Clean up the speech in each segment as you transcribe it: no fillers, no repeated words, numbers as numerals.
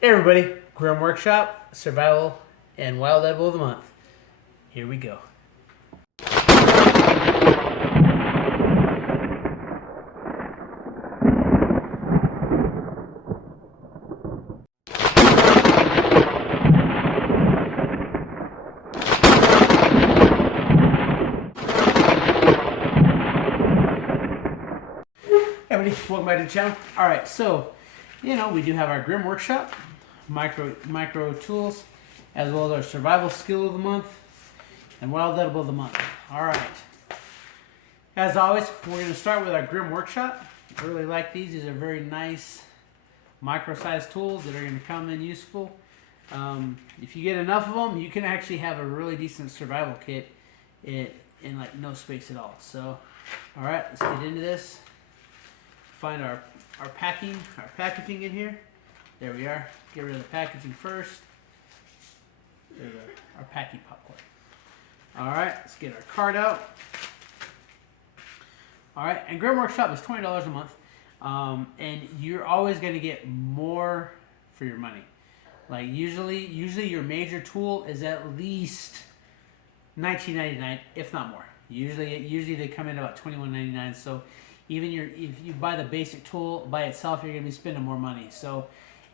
Hey everybody, Grim Workshop, Survival, and Wild Edible of the Month. Here we go. Hey everybody, welcome back to the channel. Alright, so, we do have our Grim Workshop, micro tools, as well as our Survival Skill of the Month, and Wild Edible of the Month. Alright. As always, we're going to start with our Grim Workshop. I really like these. These are very nice micro-sized tools that are going to come in useful. If you get enough of them, you can actually have a really decent survival kit in like no space at all. So, all right, let's get into this. Find our packaging in here. There we are. Get rid of the packaging first. There's our packing popcorn. All right, let's get our card out. All right, and Grim Workshop is $20 a month, and you're always going to get more for your money. Like usually your major tool is at least $19.99, if not more. Usually they come in about $21.99. So even if you buy the basic tool by itself, you're gonna be spending more money. So,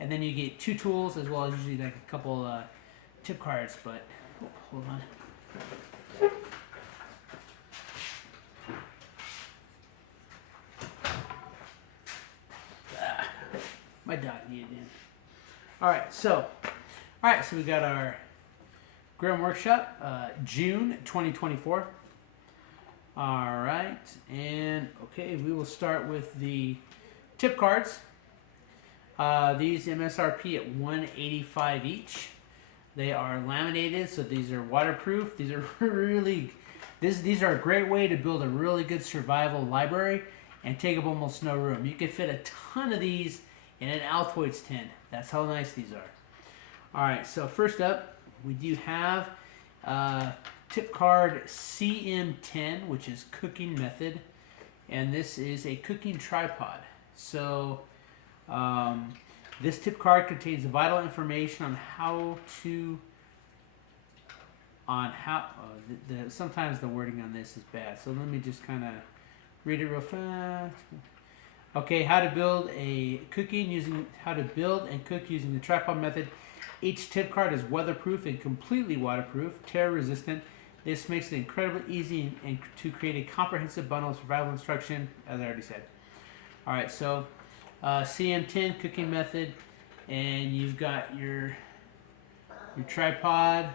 and then you get two tools as well as usually like a couple tip cards. But hold on. My dog needed in. All right, so we got our Grim Workshop, June 2024. All right, and okay, we will start with the tip cards. These MSRP at $185 each. They are laminated, so these are waterproof. These are these are a great way to build a really good survival library and take up almost no room. You can fit a ton of these in an Altoids tin. That's how nice these are. All right, so first up, we do have tip card CM10, which is cooking method, and this is a cooking tripod. So this tip card contains vital information on how to sometimes the wording on this is bad, so let me just kind of read it real fast. Okay, how to build and cook using the tripod method. Each tip card is weatherproof and completely waterproof, tear resistant. This makes it incredibly easy and to create a comprehensive bundle of survival instruction, as I already said. All right, so CM10 cooking method, and you've got your tripod,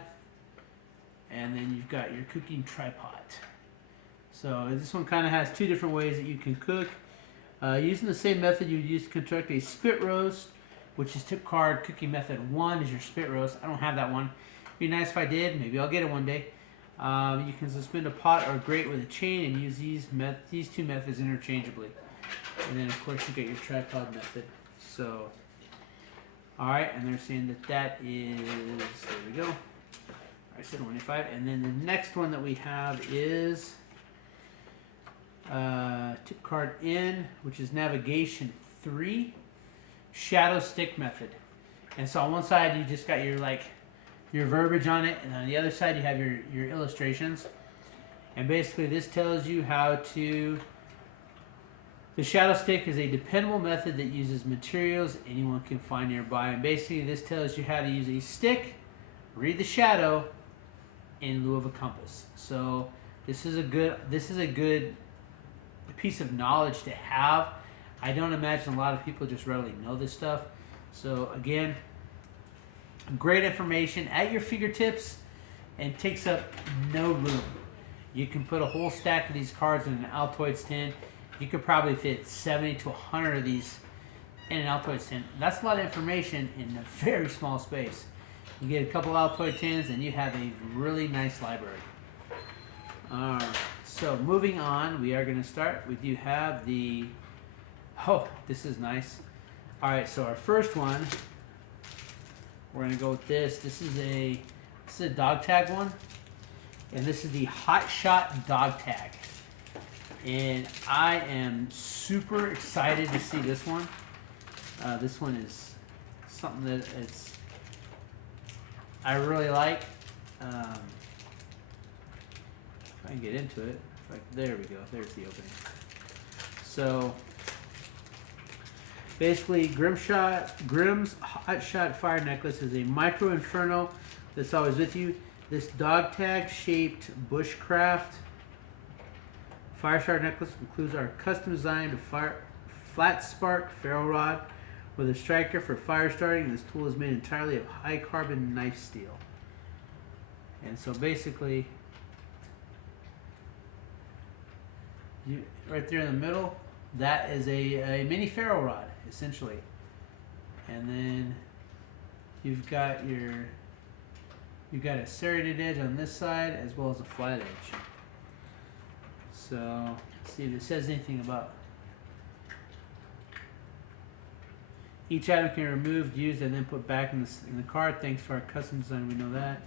and then you've got your cooking tripod. So this one kind of has two different ways that you can cook. Using the same method you would use to construct a spit roast, which is tip card cooking method 1 is your spit roast. I don't have that one. It'd be nice if I did. Maybe I'll get it one day. You can suspend a pot or grate with a chain and use these two methods interchangeably. And then of course you get your tripod method. So, all right, and they're saying that is, there we go. I said 185. And then the next one that we have is tip card N, which is navigation 3, shadow stick method. And so on one side you just got your verbiage on it, and on the other side you have your illustrations. And basically this tells you how to. The shadow stick is a dependable method that uses materials anyone can find nearby, and basically this tells you how to use a stick, read the shadow in lieu of a compass. So this is a good piece of knowledge to have. I don't imagine a lot of people just readily know this stuff. So again, great information at your fingertips and takes up no room. You can put a whole stack of these cards in an Altoids tin. You could probably fit 70 to 100 of these in an Altoids tin. That's a lot of information in a very small space. You get a couple Altoid tins and you have a really nice library. Alright, so moving on, we are going to start. We do have this is nice. Alright, so our first one, we're going to go with this. This is a dog tag one, and this is the Hot Shot dog tag. And I am super excited to see this one. This one is something that I really like. If I can get into it, there we go. There's the opening. So basically, Grimm's Hot Shot Fire Necklace is a micro inferno that's always with you. This dog tag shaped bushcraft fire starter necklace includes our custom designed flat spark ferro rod with a striker for fire starting. This tool is made entirely of high carbon knife steel. And so basically, right there in the middle, that is a mini ferro rod, essentially. And then you've got a serrated edge on this side as well as a flat edge. So let's see if it says anything about each item can be removed, used, and then put back in the card. Thanks to our custom design, we know that.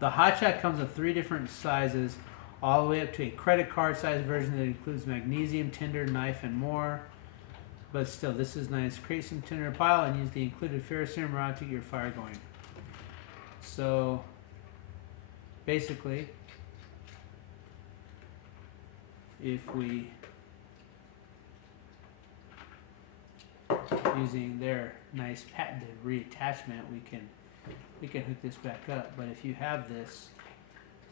The Hot Shot comes in 3 different sizes, all the way up to a credit card size version that includes magnesium, tinder, knife, and more. But still, this is nice. Create some tinder pile and use the included ferrocerium rod to get your fire going. So basically, if we using their nice patented reattachment, we can hook this back up. But if you have this,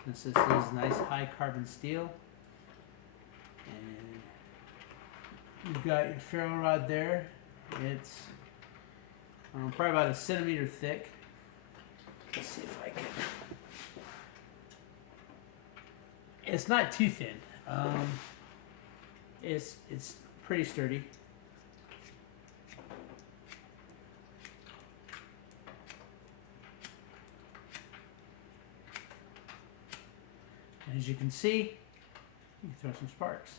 since this is nice high carbon steel, and you've got your ferro rod there, it's probably about a centimeter thick. Let's see if I can. It's not too thin. It's pretty sturdy. As you can see, you can throw some sparks.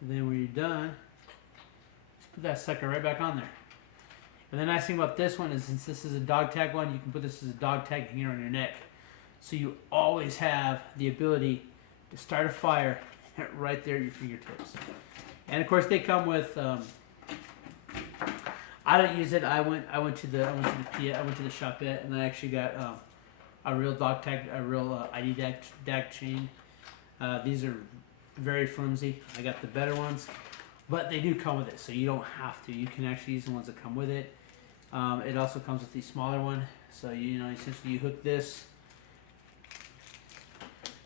And then when you're done, just put that sucker right back on there. And the nice thing about this one is, since this is a dog tag one, you can put this as a dog tag hanging on your neck. So you always have the ability to start a fire right there at your fingertips. And of course, they come with. I don't use it. I went to the shopette, and I actually got a real dog tag, a real ID tag chain. These are very flimsy. I got the better ones, but they do come with it, so you don't have to. You can actually use the ones that come with it. It also comes with the smaller one, so essentially you hook this.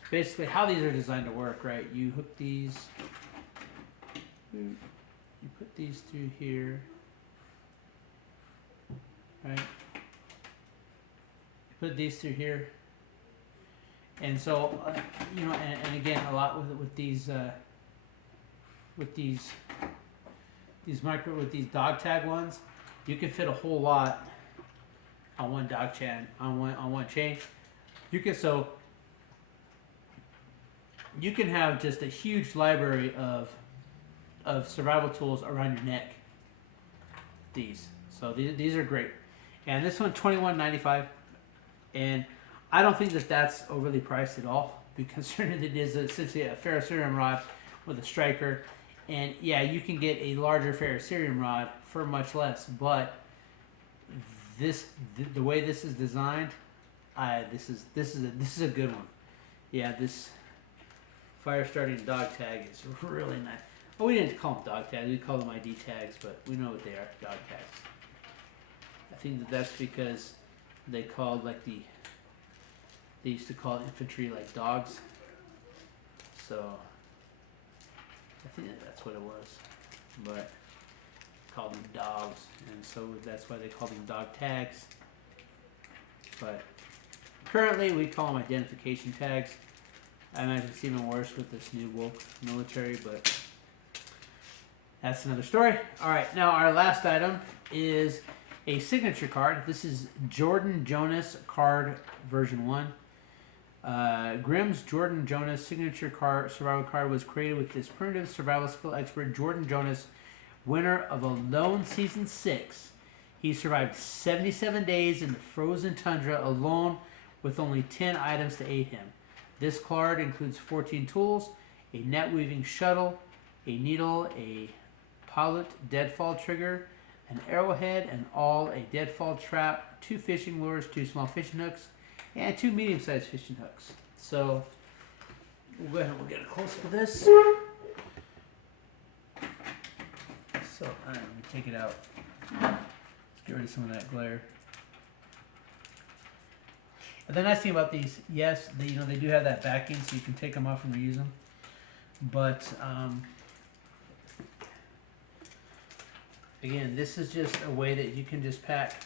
Basically, how these are designed to work, right? You hook these. You put these through here, right? Put these through here, and so and again, a lot with these dog tag ones, you can fit a whole lot on one dog chain on one chain. You can have just a huge library of survival tools around your neck. These are great, and this one $21.95. And I don't think that that's overly priced at all, because it is essentially a ferrocerium rod with a striker. And yeah, you can get a larger ferrocerium rod for much less, but the way this is designed, this is a good one. Yeah, this fire starting dog tag is really nice. Well, we didn't call them dog tags, we call them ID tags, but we know what they are, dog tags. I think that's because they called they used to call infantry like dogs, so I think that's what it was, but called them dogs, and so that's why they call them dog tags. But currently we call them identification tags. I imagine it's even worse with this new woke military, but that's another story. All right, now our last item is a signature card. This is Jordan Jonas card version 1. Grimm's Jordan Jonas signature card survival card was created with this primitive survival skill expert Jordan Jonas, winner of Alone Season 6. He survived 77 days in the frozen tundra alone with only 10 items to aid him. This card includes 14 tools, a net weaving shuttle, a needle, a pilot deadfall trigger, an arrowhead, and all a deadfall trap, 2 fishing lures, 2 small fishing hooks, and 2 medium-sized fishing hooks. So we'll go ahead and we'll get a close-up of this. So let me take it out. Let's get rid of some of that glare. And the nice thing about these, yes, they do have that backing, so you can take them off and reuse them. But again, this is just a way that you can just pack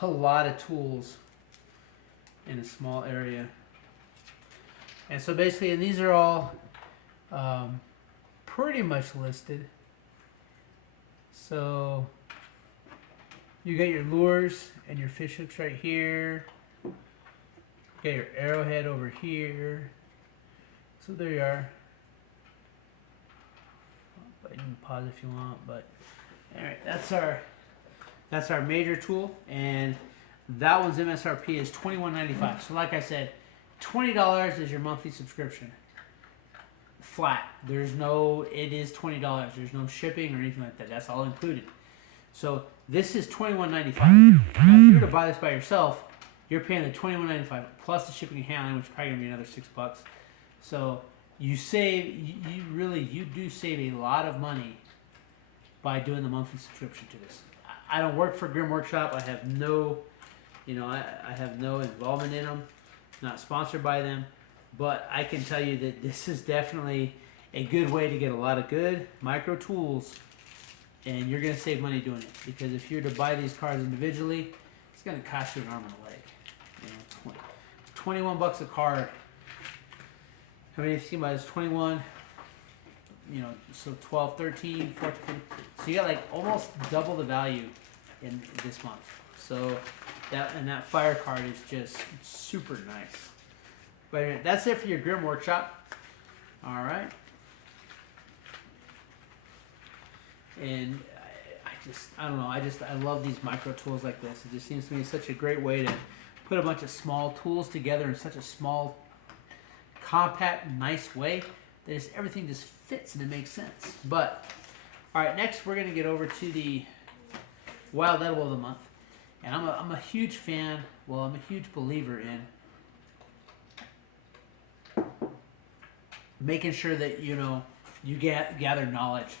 a lot of tools in a small area. And so basically, and these are all pretty much listed. So you got your lures and your fish hooks right here. You got your arrowhead over here. So there you are. But you can pause if you want. But all right, that's our major tool, and that one's MSRP is $21.95. So like I said, $20 is your monthly subscription. Flat. There's no, it is $20. There's no shipping or anything like that. That's all included. So this is $21.95. Now if you were to buy this by yourself, you're paying the $21.95 plus the shipping and handling, which is probably gonna be another $6. So you save, you do save a lot of money by doing the monthly subscription to this. I don't work for Grim Workshop. I have no, I have no involvement in them. Not sponsored by them, but I can tell you that this is definitely a good way to get a lot of good micro tools, and you're going to save money doing it, because if you're to buy these cards individually, it's going to cost you an arm and a leg. 21 bucks a card. How many if you buy this? 21. So 12, 13, 14. So you got like almost double the value in this month. So that fire card is just super nice. But that's it for your Grim Workshop. All right. And I don't know. I love these micro tools like this. It just seems to me such a great way to put a bunch of small tools together in such a small, compact, nice way. That everything just fits and it makes sense. But all right, next we're gonna get over to the Wild Edible of the Month, and I'm a huge fan. Well, I'm a huge believer in making sure that you gather knowledge.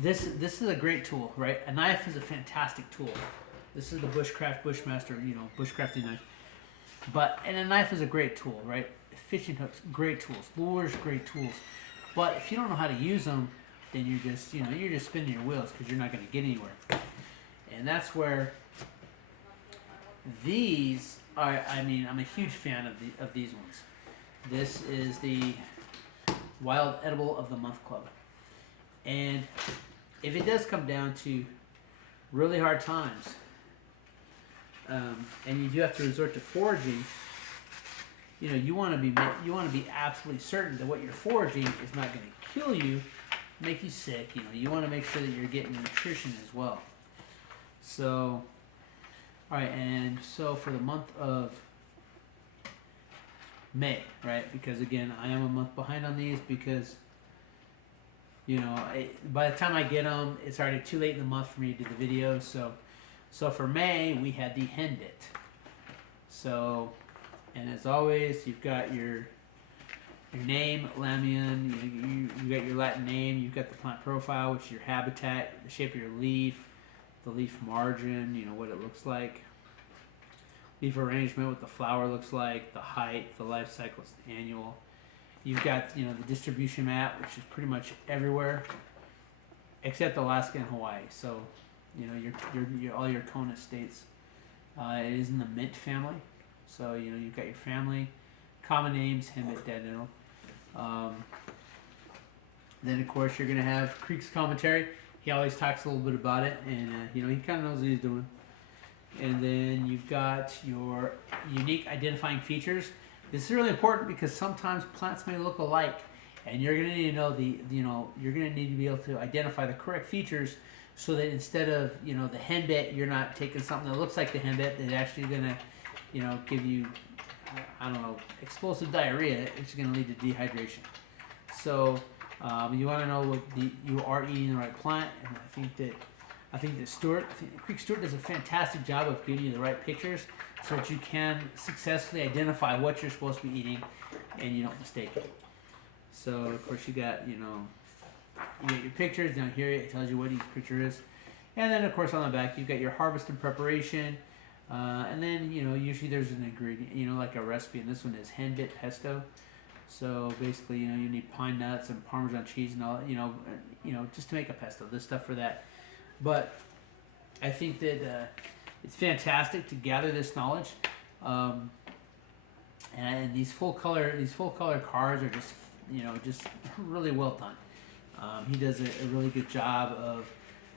This is a great tool, right? A knife is a fantastic tool. This is the Bushmaster, bushcrafting knife. And a knife is a great tool, right? Fishing hooks, great tools. Lures, great tools. But if you don't know how to use them, then you're just spinning your wheels, because you're not going to get anywhere. And that's where these are. I'm a huge fan of these ones. This is the Wild Edible of the Month Club. And if it does come down to really hard times, and you do have to resort to foraging, you want to be absolutely certain that what you're foraging is not going to kill you, make you sick. You want to make sure that you're getting nutrition as well. So, all right, and so for the month of May, right? Because again, I am a month behind on these, because by the time I get them, it's already too late in the month for me to do the video. So for May, we had the Henbit. So, and as always, you've got your name, Lamian, you got your Latin name, you've got the plant profile, which is your habitat, the shape of your leaf, the leaf margin, what it looks like, leaf arrangement, what the flower looks like, the height, the life cycle, it's annual. You've got, the distribution map, which is pretty much everywhere, except Alaska and Hawaii. So, your all your Kona states. It is in the mint family. So, you've got your family, common names, Henbit, dead nettle. Then, of course, you're going to have Creek's commentary. He always talks a little bit about it, and, he kind of knows what he's doing. And then you've got your unique identifying features. This is really important, because sometimes plants may look alike, and you're going to need to know you're going to need to be able to identify the correct features, so that instead of, the Henbit, you're not taking something that looks like the Henbit that's actually going to, give you, explosive diarrhea. It's going to lead to dehydration. So, You want to know what you are eating the right plant, and I think that Creek Stewart does a fantastic job of giving you the right pictures so that you can successfully identify what you're supposed to be eating and you don't mistake it. So of course you got you get your pictures down here. It tells you what each picture is, and then of course on the back you've got your harvest and preparation, and then usually there's an ingredient, like a recipe, and this one is henbit pesto. So basically, you need pine nuts and Parmesan cheese and all, just to make a pesto. This stuff for that. But I think that it's fantastic to gather this knowledge, and these full color cards are just really well done. He does a really good job of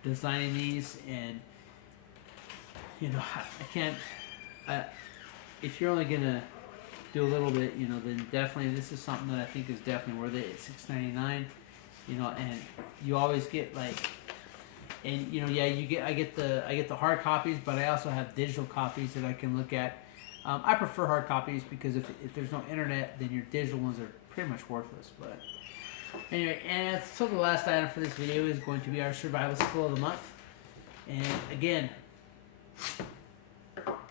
designing these, and I can't. If you're only gonna do a little bit, then definitely this is something that I think is definitely worth it. It's $6.99, and you always get and I get the hard copies, but I also have digital copies that I can look at. I prefer hard copies because if there's no internet, then your digital ones are pretty much worthless. But anyway, and so the last item for this video is going to be our survival skill of the month. And again,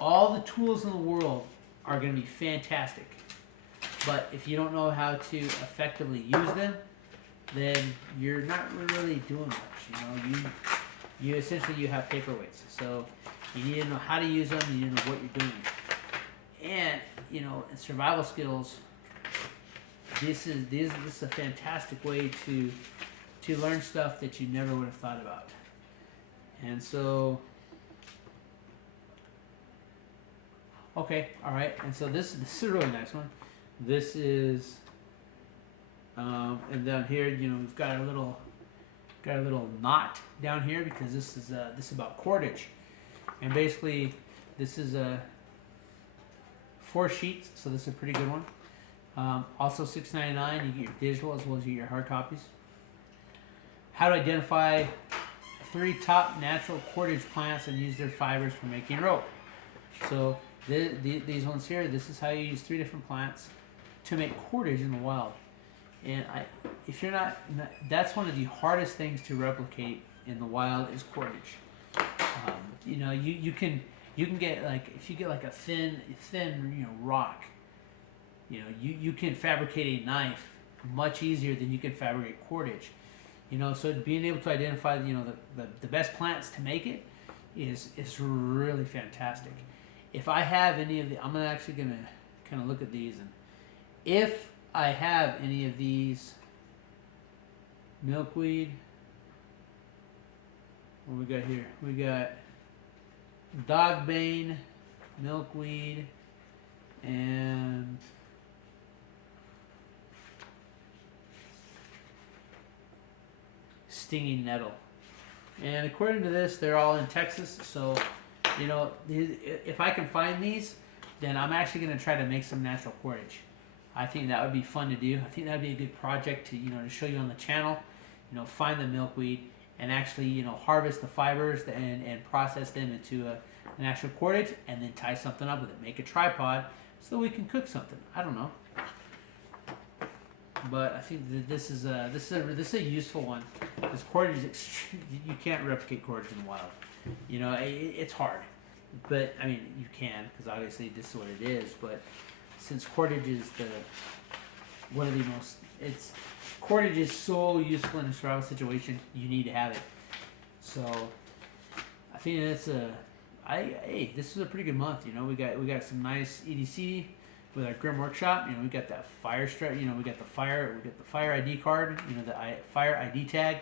all the tools in the world are going to be fantastic, but if you don't know how to effectively use them, then you're not really doing much. You essentially you have paperweights, so you need to know how to use them. You need to know what you're doing, and in survival skills, this is a fantastic way to learn stuff that you never would have thought about, and so. Okay, all right, and so this is a really nice one. This is, and down here, we've got a little knot down here because this is about cordage, and basically, this is 4 sheets, so this is a pretty good one. Also $6.99. You get your digital as well as you get your hard copies. How to identify 3 top natural cordage plants and use their fibers for making rope. So. These ones here, this is how you use 3 different plants to make cordage in the wild. And if you're not, that's one of the hardest things to replicate in the wild is cordage. You can get if you get a thin rock, you can fabricate a knife much easier than you can fabricate cordage. So being able to identify the best plants to make it is really fantastic. If I have any of the, I'm actually gonna kind of look at these, and if I have any of these milkweed, what we got here? We got dogbane, milkweed, and stinging nettle. And according to this, they're all in Texas, so. If I can find these, then I'm actually going to try to make some natural cordage. I think that would be fun to do. I think that would be a good project to show you on the channel. Find the milkweed and actually harvest the fibers and process them into an actual cordage, and then tie something up with it. Make a tripod so we can cook something. I don't know, but I think that this is a useful one. Because cordage you can't replicate cordage in the wild. It's hard, but I mean you can, because obviously this is what it is. But since cordage is one of the most, cordage is so useful in a survival situation, you need to have it. So I think that's this is a pretty good month. We got some nice EDC with our Grim Workshop. We got that fire strap. We got the fire ID card. The fire ID tag.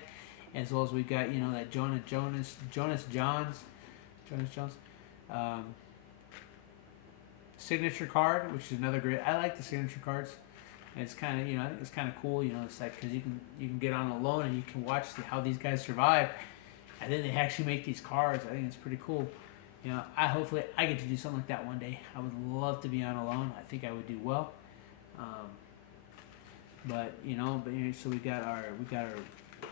As well as we got that Jonas Johns signature card, which is another great. I like the signature cards. And it's kind of I think it's kind of cool. It's like because you can get on alone and you can watch how these guys survive, and then they actually make these cards. I think it's pretty cool. Hopefully I get to do something like that one day. I would love to be on alone. I think I would do well. So we got our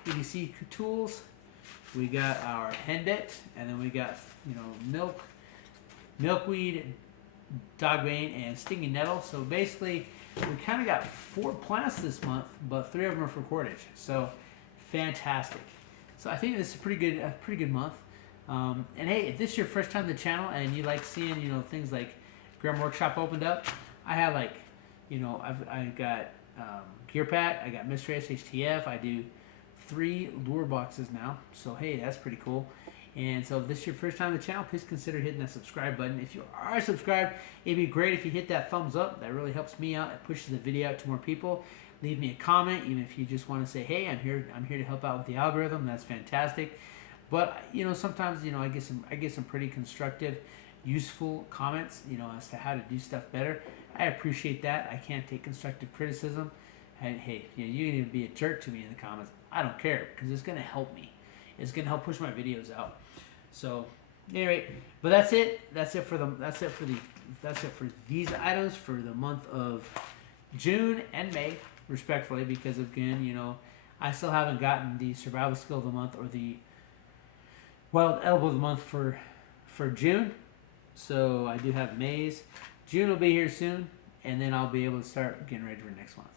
EDC tools, we got our henbit, and then we got milkweed, dogbane, and stinging nettle. So basically, we kind of got 4 plants this month, but 3 of them are for cordage. So fantastic. So I think this is a pretty good month. And hey, if this is your first time to the channel and you like seeing, you know, things like Grim Workshop opened up, I have like, you know, I've got Gear Pack, I got Mystery SHTF, I do 3 lure boxes now. So hey, that's pretty cool. And so if this is your first time to the channel, please consider hitting that subscribe button. If you are subscribed, it'd be great if you hit that thumbs up. That really helps me out. It pushes the video out to more people. Leave me a comment, even if you just want to say, hey, I'm here to help out with the algorithm. That's fantastic. But you know, sometimes, you know, I get some pretty constructive, useful comments, you know, as to how to do stuff better. I appreciate that. I can't take constructive criticism. And hey, you know, you can even be a jerk to me in the comments. I don't care, because it's gonna help me. It's gonna help push my videos out. So anyway, but that's it. That's it for these items for the month of June and May, respectfully, because again, you know, I still haven't gotten the survival skill of the month or the wild elbow of the month for June. So I do have May's. June will be here soon, and then I'll be able to start getting ready for next month.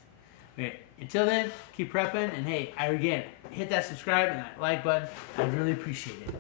Okay, until then, keep prepping, and hey, again, hit that subscribe and that like button. I really appreciate it.